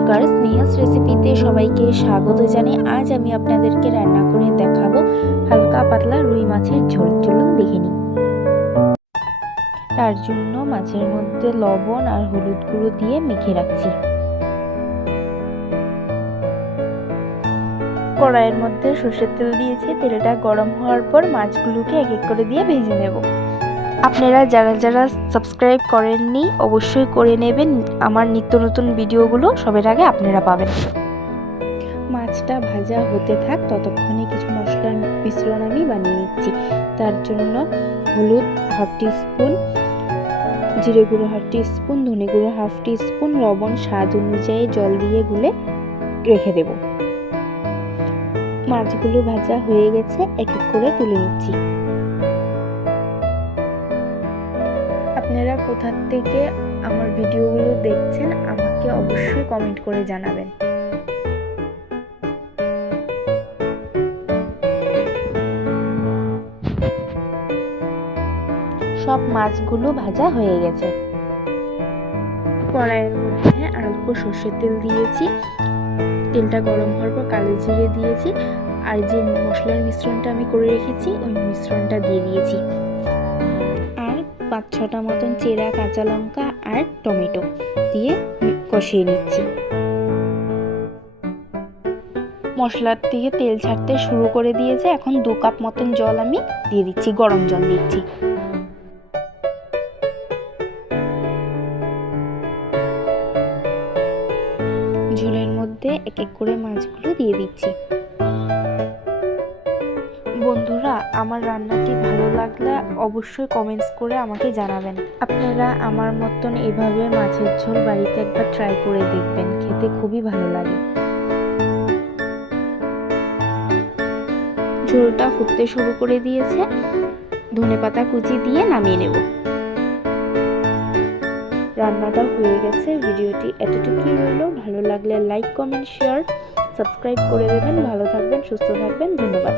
নমস্কার, স্নেহাস রেসিপিতে সবাইকে স্বাগত জানাই। আজ আমি আপনাদেরকে রান্না করে দেখাবো হালকা পাতলা রুই মাছের ঝোল। চলুন দেখে নিই। তার জন্য মাছের মধ্যে লবণ আর হলুদ গুঁড়ো দিয়ে মেখে রাখছি। কড়াইয়ের মধ্যে সর্ষের তেল দিয়েছি। তেলটা গরম হওয়ার পর মাছগুলোকে এক এক করে দিয়ে ভেজে নেব। আপনারা যারা যারা সাবস্ক্রাইব করেননি, অবশ্যই করে নেবেন। আমার নিত্য নতুন ভিডিওগুলো সবের আগে আপনারা পাবেন। মাছটা ভাজা হতে থাক, ততক্ষণে কিছু মশলার মিশ্রণ আমি বানিয়ে নিচ্ছি। তার জন্য হলুদ হাফ টি স্পুন জিরে গুঁড়ো হাফ টি স্পুন ধনে গুঁড়ো হাফ টি স্পুন লবণ স্বাদ অনুযায়ী জল দিয়ে গুলে রেখে দেব। মাছগুলো ভাজা হয়ে গেছে, এক এক করে তুলে নিচ্ছি। আপনারা কোথা থেকে আমার ভিডিওগুলো দেখছেন, আমাকে অবশ্যই কমেন্ট করে জানাবেন। সব মাছগুলো ভাজা হয়ে গেছে। কড়াইয়ের মধ্যে অল্প সর্ষের তেল দিয়েছি। তেলটা গরম হওয়ার পর কালো জিরে দিয়েছি। আর যে মশলার মিশ্রণটা আমি করে রেখেছি, ওই মিশ্রণটা দিয়ে দিয়েছি। পাঁচ ছটা মতন চেরা, কাঁচা লঙ্কা আর টমেটো দিয়ে কষিয়ে নিচ্ছি। মশলার থেকে তেল ছাড়তে শুরু করে দিয়েছে। এখন দু কাপ মতন জল আমি দিয়ে দিচ্ছি, গরম জল দিচ্ছি। ঝোলের মধ্যে এক এক করে মাছগুলো দিয়ে দিচ্ছি। বন্ধুরা, আমার রান্নাটি ভালো লাগলে অবশ্যই কমেন্টস করে আমাকে জানাবেন। আপনারা আমার মতন এভাবে মাছের ঝোল বাড়িতে একবার ট্রাই করে দেখবেন, খেতে খুবই ভালো লাগে। ঝোলটা ফুটতে শুরু করে দিয়েছে। ধনে পাতা কুচি দিয়ে নামিয়ে নেব। রান্নাটা হয়ে গেছে, ভিডিওটি এতটুকুই রইল। ভালো লাগলে লাইক কমেন্ট শেয়ার সাবস্ক্রাইব করে দেবেন। ভালো থাকবেন, সুস্থ থাকবেন। ধন্যবাদ।